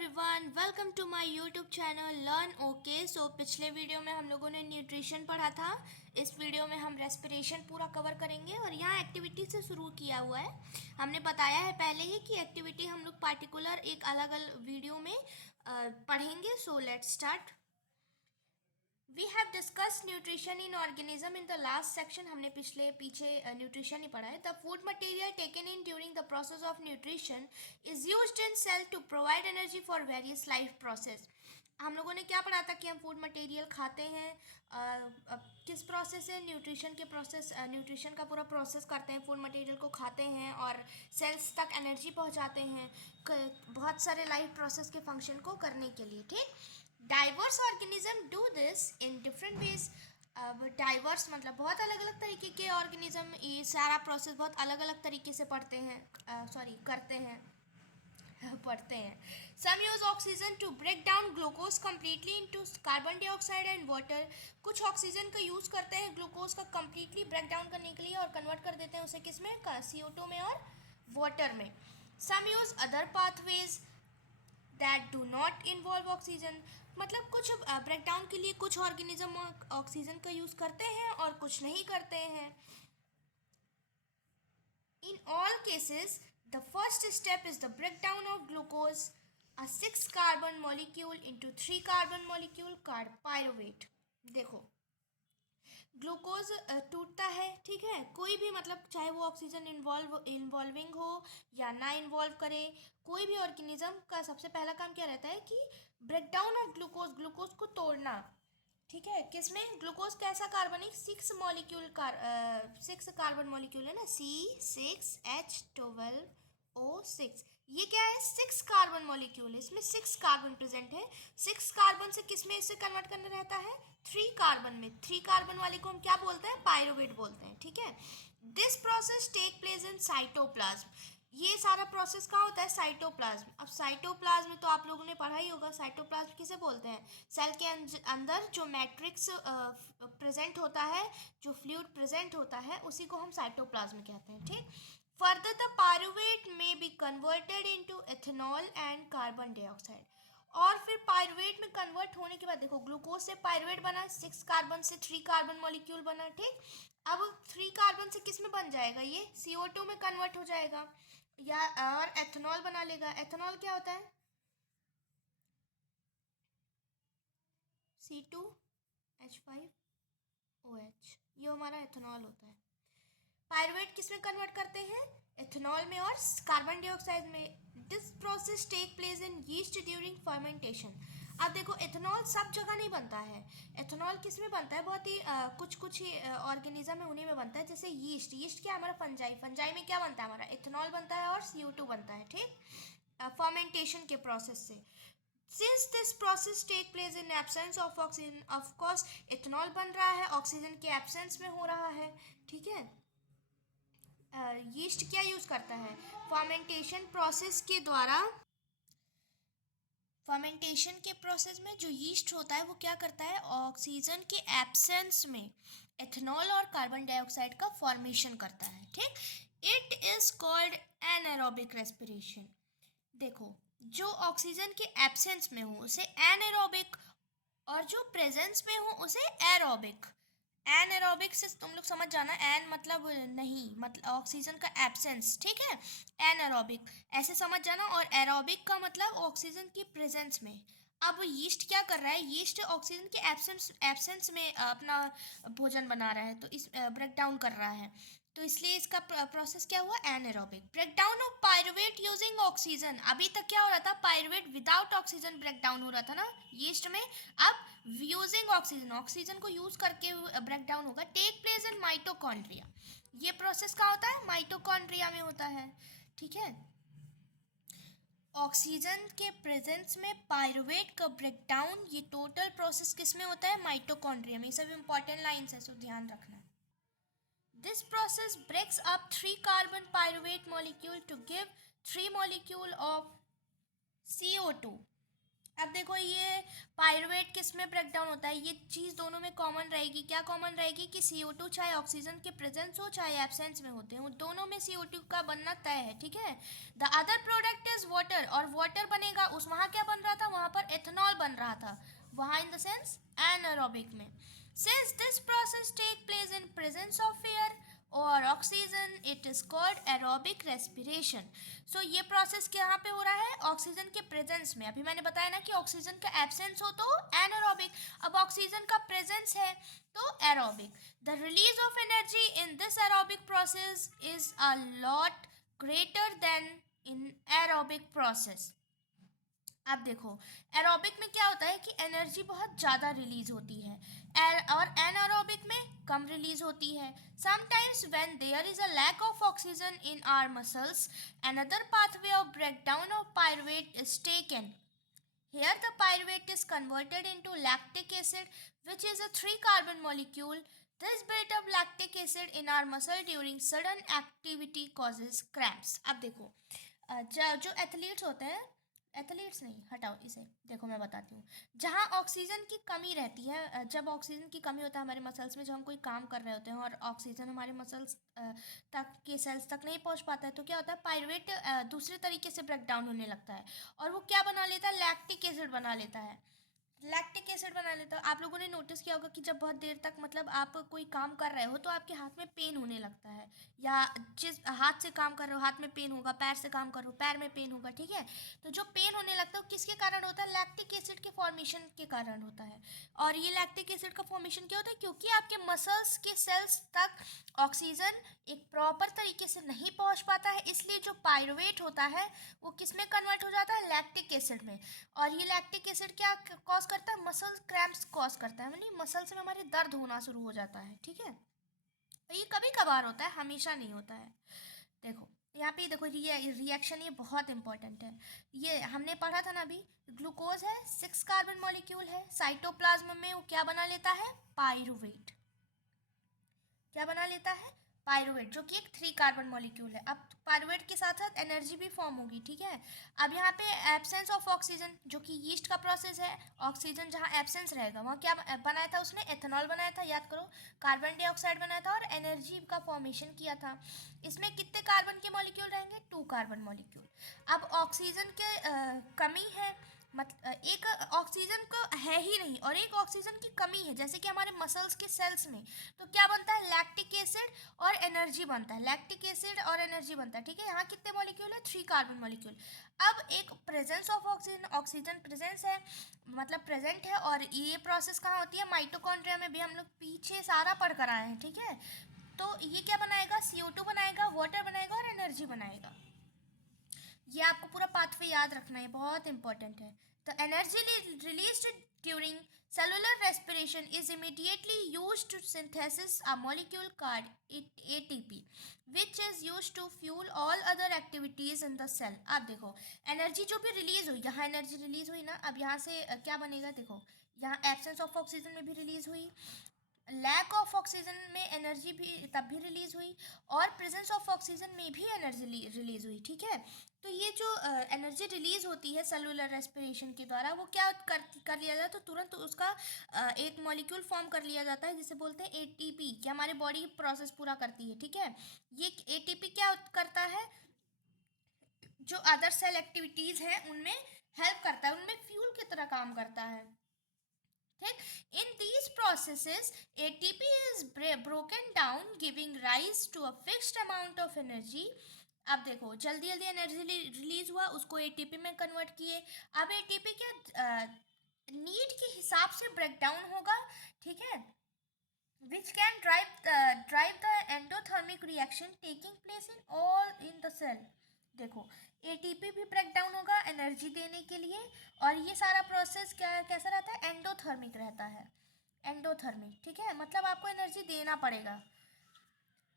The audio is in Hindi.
Everyone, welcome to my YouTube channel learn okay. So पिछले वीडियो में हम लोगों ने न्यूट्रिशन पढ़ा था। इस वीडियो में हम रेस्पिरेशन पूरा कवर करेंगे और यहाँ एक्टिविटी से शुरू किया हुआ है। हमने बताया है पहले ही कि एक्टिविटी हम लोग पार्टिकुलर एक अलग अलग वीडियो में पढ़ेंगे। So let's start. We have discuss nutrition in organism in the last section. हमने पीछे न्यूट्रिशन ही पढ़ा है। The food material taken in during the process of nutrition is used in cell to provide energy for various life process. हम लोगों ने क्या पढ़ा था कि हम फूड मटेरियल खाते हैं, किस प्रोसेस से न्यूट्रिशन के प्रोसेस, न्यूट्रिशन का पूरा प्रोसेस करते हैं, फूड मटेरियल को खाते हैं और सेल्स तक एनर्जी पहुंचाते हैं बहुत सारे लाइफ प्रोसेस के फंक्शन को करने के लिए। ठीक, diverse organism do this in different ways. अब डाइवर्स मतलब बहुत अलग अलग तरीके के ऑर्गेनिज्म ये सारा प्रोसेस बहुत अलग अलग तरीके से करते हैं पढ़ते हैं। Some use oxygen to break down glucose completely into carbon dioxide and water. कुछ ऑक्सीजन का यूज करते हैं ग्लूकोज का कम्प्लीटली ब्रेक डाउन करने के लिए और कन्वर्ट कर देते हैं उसे किस में, CO2 में और वाटर में। Some use other pathways that do not involve oxygen. मतलब कुछ ब्रेकडाउन के लिए कुछ ऑर्गेनिज्म ऑक्सीजन का यूज करते हैं और कुछ नहीं करते हैं। In all cases the first step is the breakdown of glucose, a 6 carbon molecule into 3 carbon molecule called pyruvate. देखो, ग्लूकोज टूटता है, ठीक है, कोई भी मतलब चाहे वो ऑक्सीजन इन्वॉल्विंग हो या ना इन्वॉल्व करे, कोई भी ऑर्गेनिज्म का सबसे पहला काम क्या रहता है कि ब्रेकडाउन ऑफ ग्लूकोज, ग्लूकोज को तोड़ना। ठीक है, किसमें, ग्लूकोज कैसा कार्बनिक 6 कार्बन मॉलिक्यूल है ना, C6H12O6। ये क्या है, 6 कार्बन मॉलिक्यूल है, इसमें 6 कार्बन प्रेजेंट है। 6 कार्बन से किस में इसे कन्वर्ट करना रहता है, 3 कार्बन में। 3 कार्बन वाले को हम क्या बोलते हैं, पायरुवेट बोलते हैं। ठीक है, this process take place in cytoplasm. ये सारा प्रोसेस कहाँ होता है, साइटोप्लाज्म। अब साइटोप्लाज्म तो आप लोगों ने पढ़ा ही होगा, साइटोप्लाज्म किसे बोलते हैं, सेल के अंदर जो मैट्रिक्स प्रेजेंट होता है, जो फ्लूइड प्रेजेंट होता है, उसी को हम साइटोप्लाज्म कहते हैं। ठीक, फर्दर द पायरुवेट में be converted into ethanol and carbon dioxide. और फिर पायरुवेट में कन्वर्ट होने के बाद देखो, ग्लूकोज से पायरुवेट बना, 6 कार्बन से 3 कार्बन मॉलिक्यूल बना। ठीक, अब 3 कार्बन से किस में बन जाएगा, ये CO2 में कन्वर्ट हो जाएगा या और एथेनॉल बना लेगा। एथेनॉल क्या होता है, C2H5OH, ये हमारा एथेनॉल होता है। पायरुवेट किस में कन्वर्ट करते हैं, एथेनॉल में और कार्बन डाइऑक्साइड में। This process take place in yeast during fermentation. अब देखो, एथेनॉल सब जगह नहीं बनता है। एथेनॉल किस में बनता है, बहुत ही कुछ ही ऑर्गेनिज्म में उन्हीं में बनता है। जैसे यीस्ट, यीस्ट क्या है हमारा, फंजाई, फंजाई में क्या बनता है हमारा, एथेनॉल बनता है और CO2 बनता है। ठीक, फर्मेंटेशन के प्रोसेस से। Since this process take place in absence of oxygen, of course ethanol बन रहा है ऑक्सीजन के एब्सेंस में हो रहा है। ठीक है, यीस्ट क्या यूज करता है, फर्मेंटेशन प्रोसेस के द्वारा, फर्मेंटेशन के प्रोसेस में जो यीस्ट होता है वो क्या करता है, ऑक्सीजन के एब्सेंस में एथेनॉल और कार्बन डाइऑक्साइड का फॉर्मेशन करता है। ठीक, it is called anaerobic respiration. देखो, जो ऑक्सीजन के एब्सेंस में हो उसे एनारोबिक और जो प्रेजेंस में हो उसे एरोबिक। एनएरोबिक से तुम लोग समझ जाना, एन मतलब नहीं, मतलब ऑक्सीजन का एब्सेंस। ठीक है, एनएरोबिक ऐसे समझ जाना, और एरोबिक का मतलब ऑक्सीजन की प्रेजेंस में। अब यीस्ट क्या कर रहा है, यीस्ट ऑक्सीजन के एब्सेंस में अपना भोजन बना रहा है, तो इस ब्रेक डाउन कर रहा है, तो इसलिए इसका प्रोसेस क्या हुआ, anaerobic. Break down of pyruvate using oxygen. अभी तक क्या हो रहा था, pyruvate without oxygen break down हो रहा था ना यीस्ट में। अब यूजिंग ऑक्सीजन, ऑक्सीजन को यूज करके ब्रेक डाउन होगा। Take place in mitochondria. ये प्रोसेस कहाँ होता है, माइटोकॉन्ड्रिया में होता है। ठीक है, ऑक्सीजन के प्रेजेंस में पायरुवेट का ब्रेकडाउन, ये टोटल प्रोसेस किस में होता है, माइटोकॉन्ड्रिया में। ये सब इंपॉर्टेंट लाइन्स है, सो ध्यान रखना। This process breaks up 3 carbon pyruvate molecule to give 3 molecule of CO2. अब देखो ये पायरुवेट किस में ब्रेक डाउन होता है, ये चीज़ दोनों में कॉमन रहेगी। क्या कॉमन रहेगी कि CO2 चाहे ऑक्सीजन के प्रेजेंस हो चाहे एब्सेंस में होते हैं, वो दोनों में CO2 का बनना तय है, ठीक है। The other product is water, और वाटर बनेगा उस, वहाँ क्या बन रहा था, वहाँ पर एथेनॉल बन रहा था, वहाँ इन द सेंस एनारोबिक में। Since this process take place in presence of air और oxygen, it is called aerobic respiration. So ये प्रोसेस यहाँ पे हो रहा है ऑक्सीजन के प्रेजेंस में। अभी मैंने बताया ना कि ऑक्सीजन का एब्सेंस हो तो एनारोबिक, अब ऑक्सीजन का प्रेजेंस है तो aerobic. The release of energy in this aerobic process is a lot greater then in aerobic process. अब देखो एरोबिक में क्या होता है कि एनर्जी बहुत ज़्यादा रिलीज होती है, और एनारोबिक में कम रिलीज होती है। Sometimes when there is a lack of oxygen in our muscles, another pathway of breakdown of pyruvate is taken. Here the pyruvate is converted into lactic acid, which is a 3-carbon molecule. This built-up lactic acid in our muscle during sudden activity causes cramps. अब देखो जो एथलीट्स होते हैं, एथलीट्स नहीं, हटाओ इसे, देखो मैं बताती हूँ। जहाँ ऑक्सीजन की कमी रहती है, जब ऑक्सीजन की कमी होता है हमारे मसल्स में, जब हम कोई काम कर रहे होते हैं और ऑक्सीजन हमारे मसल्स तक के सेल्स तक नहीं पहुँच पाता है, तो क्या होता है, पायरुवेट दूसरे तरीके से ब्रेक डाउन होने लगता है, और वो क्या बना लेता है, लैक्टिक एसिड बना लेता है। लैक्टिक एसिड बना लेता है। आप लोगों ने नोटिस किया होगा कि जब बहुत देर तक मतलब आप कोई काम कर रहे हो तो आपके हाथ में पेन होने लगता है, या जिस हाथ से काम कर रहे हो हाथ में पेन होगा, पैर से काम कर रहे हो पैर में पेन होगा, ठीक है। तो जो पेन होने लगता है वो किसके कारण होता है, लैक्टिक एसिड के फॉर्मेशन के कारण होता है। और ये लैक्टिक एसिड का फॉर्मेशन क्या होता है, क्योंकि आपके मसल्स के सेल्स तक ऑक्सीजन एक प्रॉपर तरीके से नहीं पहुंच पाता है, इसलिए जो पायरुवेट होता है वो किस में कन्वर्ट हो जाता है, लैक्टिक एसिड में। और ये लैक्टिक एसिड क्या कॉज करता है, मसल क्रैम्प्स कॉज करता है, यानी मसल्स में हमारे दर्द होना शुरू हो जाता है, ठीक है। तो ये कभी कभार होता है, हमेशा नहीं होता है। देखो यहाँ पे देखो रिएक्शन ये बहुत इंपॉर्टेंट है। ये हमने पढ़ा था ना अभी, ग्लूकोज है 6 कार्बन मॉलिक्यूल है, साइटोप्लाज्म में वो क्या बना लेता है, पायरुवेट। क्या बना लेता है, पायरुवेट, जो कि एक 3 कार्बन मॉलिक्यूल है। अब पायरुवेट के साथ साथ एनर्जी भी फॉर्म होगी, ठीक है। अब यहाँ पे एब्सेंस ऑफ ऑक्सीजन, जो कि यीस्ट का प्रोसेस है, ऑक्सीजन जहाँ एब्सेंस रहेगा वहाँ क्या बनाया था उसने, एथेनॉल बनाया था, याद करो, कार्बन डाइऑक्साइड बनाया था और एनर्जी का फॉर्मेशन किया था। इसमें कितने कार्बन के मॉलिक्यूल रहेंगे, 2 कार्बन मॉलिक्यूल। अब ऑक्सीजन के कमी है, एक ऑक्सीजन को है ही नहीं और एक ऑक्सीजन की कमी है, जैसे कि हमारे मसल्स के सेल्स में, तो क्या बनता है, लैक्टिक एसिड और एनर्जी बनता है, लैक्टिक एसिड और एनर्जी बनता है, ठीक है। यहाँ कितने मॉलिक्यूल है, 3 कार्बन मॉलिक्यूल। अब एक presence of oxygen, oxygen presence है, मतलब प्रेजेंट है, और ये प्रोसेस कहाँ होती है, माइटोकॉन्ड्रिया में भी, हम लोग पीछे सारा पढ़ कर आए हैं, ठीक है। तो ये क्या बनाएगा, CO2 बनाएगा, वाटर बनाएगा और एनर्जी बनाएगा। ये आपको पूरा पाथवे याद रखना है, बहुत इंपॉर्टेंट है। The energy released during cellular respiration is immediately used to synthesis a molecule called ATP, which is used to fuel all other activities in the cell. अब देखो एनर्जी जो भी रिलीज हुई, यहाँ एनर्जी रिलीज हुई ना, अब यहाँ से क्या बनेगा, देखो यहाँ एब्सेंस ऑफ ऑक्सीजन में भी रिलीज हुई, लैक ऑफ ऑक्सीजन में एनर्जी भी तब भी रिलीज हुई, और प्रेजेंस ऑफ ऑक्सीजन में भी एनर्जी रिलीज हुई, ठीक है। तो ये जो एनर्जी रिलीज होती है सेलुलर रेस्पिरेशन के द्वारा, वो क्या कर लिया जाता है, तो तुरंत उसका एक मॉलिक्यूल फॉर्म कर लिया जाता है जिसे बोलते हैं ATP, कि हमारे बॉडी प्रोसेस पूरा करती है, ठीक है। ये ATP क्या करता है, जो अदर सेल एक्टिविटीज़ हैं उनमें हेल्प करता है, उनमें फ्यूल की तरह काम करता है, ठीक। In these processes ATP is broken down giving rise to a fixed amount of energy. अब देखो जल्दी जल्दी एनर्जी रिलीज हुआ, उसको ATP में कन्वर्ट किए। अब ATP क्या नीड के हिसाब से ब्रेक डाउन होगा, ठीक है, which can drive the endothermic reaction taking place in the cell. देखो ATP भी ब्रेक डाउन होगा एनर्जी देने के लिए, और ये सारा प्रोसेस कैसा रहता है, एंडोथर्मिक रहता है, एंडोथर्मिक, ठीक है, मतलब आपको एनर्जी देना पड़ेगा।